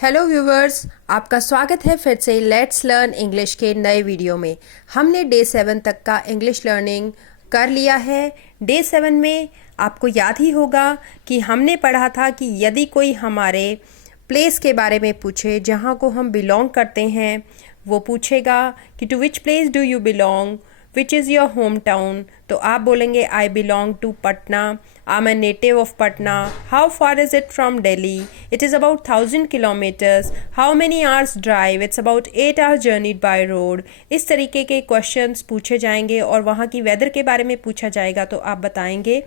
Hello viewers, आपका स्वागत है फिर से लेट्स लर्न इंग्लिश के नए वीडियो में। हमने डे 7 तक का इंग्लिश लर्निंग कर लिया है। डे 7 में आपको याद ही होगा कि हमने पढ़ा था कि यदि कोई हमारे प्लेस के बारे में पूछे जहाँ को हम बिलोंग करते हैं, वो पूछेगा कि to which place do you belong, which is your home town, तो आप बोलेंगे I belong to Patna, I am a native of Patna. How far is it from Delhi, it is about 1000 kilometres. How many hours drive, it's about 8 hours journeyed by road. इस तरीके के questions पूछे जाएंगे और वहाँ की वेदर के बारे में पूछा जाएगा तो आप बताएंगे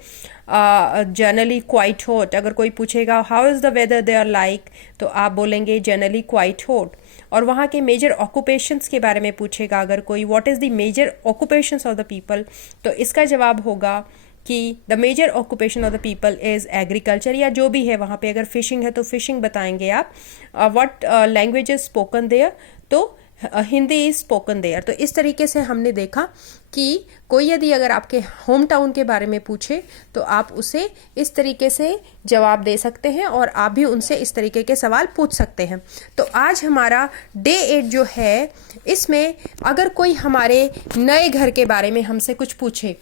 जनरली क्वाइट हॉट। अगर कोई पूछेगा how is the weather there like, तो आप बोलेंगे जनरली क्वाइट हॉट। और वहाँ के मेजर ऑक्यूपेशंस के बारे में पूछेगा अगर कोई, what is the major occupations of the people, तो इसका जवाब होगा कि the major occupation of the people is agriculture, या जो भी है वहाँ पे। अगर फिशिंग है तो फिशिंग बताएंगे आप। What language is spoken there, तो हिंदी इज स्पोकन देयर। तो इस तरीके से हमने देखा कि कोई यदि अगर आपके होम टाउन के बारे में पूछे तो आप उसे इस तरीके से जवाब दे सकते हैं और आप भी उनसे इस तरीके के सवाल पूछ सकते हैं। तो आज हमारा डे 8 जो है, इसमें अगर कोई हमारे नए घर के बारे में हमसे कुछ पूछे,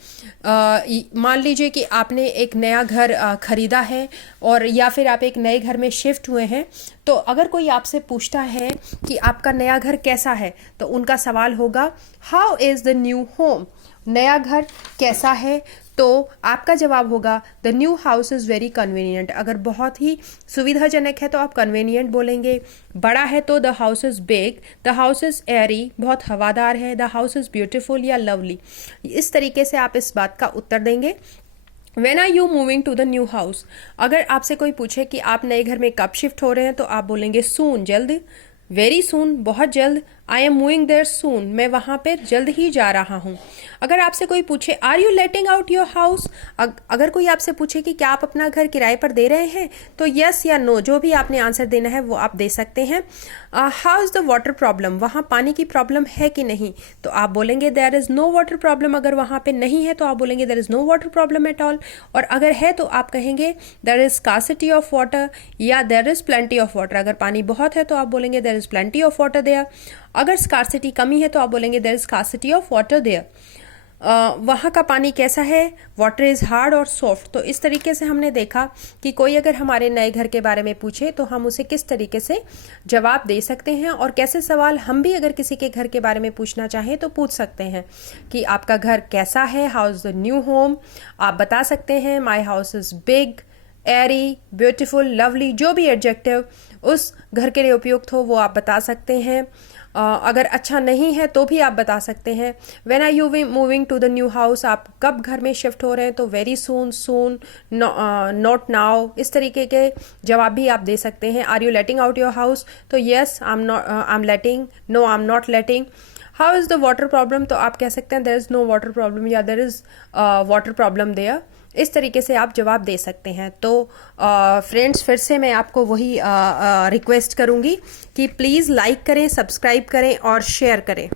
मान लीजिए कि आपने एक नया घर खरीदा है और या फिर आप एक नए घर में शिफ्ट हुए हैं, तो अगर कोई आपसे पूछता है कि आपका नया घर कैसा है, तो उनका सवाल होगा how is the new home, नया घर कैसा है। तो आपका जवाब होगा the new house is very convenient. अगर बहुत ही सुविधाजनक है तो आप कन्वीनियंट बोलेंगे। बड़ा है तो the house is big, the house is Airy, बहुत हवादार है, द हाउस इज़ ब्यूटीफुल या लवली। इस तरीके से आप इस बात का उत्तर देंगे। When are you moving to the new house? अगर आपसे कोई पूछे कि आप नए घर में कब शिफ्ट हो रहे हैं, तो आप बोलेंगे soon, जल्द, वेरी सून, बहुत जल्द, आई एम मूविंग देयर सून, मैं वहाँ पर जल्द ही जा रहा हूँ। अगर आपसे कोई पूछे are you letting out your house, अगर कोई आपसे पूछे कि क्या आप अपना घर किराए पर दे रहे हैं, तो यस या नो जो भी आपने आंसर देना है वो आप दे सकते हैं। How is the water problem, वहाँ पानी की प्रॉब्लम है कि नहीं, तो आप बोलेंगे there is no water problem. अगर वहाँ पे नहीं है तो आप बोलेंगे there is no water problem at all. और अगर है तो आप कहेंगे there is scarcity of water या there is plenty of water. अगर पानी बहुत है तो आप बोलेंगे there is plenty of water there. अगर स्कार्सिटी कमी है तो आप बोलेंगे there is scarcity of water there. वहाँ का पानी कैसा है, वाटर इज़ हार्ड और सॉफ्ट। तो इस तरीके से हमने देखा कि कोई अगर हमारे नए घर के बारे में पूछे तो हम उसे किस तरीके से जवाब दे सकते हैं, और कैसे सवाल हम भी अगर किसी के घर के बारे में पूछना चाहें तो पूछ सकते हैं कि आपका घर कैसा है, how is the new home. आप बता सकते हैं my house is big, airy, beautiful, lovely, जो भी एडजेक्टिव उस घर के लिए उपयुक्त हो वो आप बता सकते हैं। अगर अच्छा नहीं है तो भी आप बता सकते हैं। When are you moving to the new house, आप कब घर में शिफ्ट हो रहे हैं, तो very soon, soon, not now, इस तरीके के जवाब भी आप दे सकते हैं। Are you letting out your house, तो yes I am letting, no I am not letting. How is the water problem, तो आप कह सकते हैं there is no water problem या there is water problem there. इस तरीके से आप जवाब दे सकते हैं। तो फ्रेंड्स, फिर से मैं आपको वही रिक्वेस्ट करूँगी कि प्लीज़ लाइक करें, सब्सक्राइब करें और शेयर करें।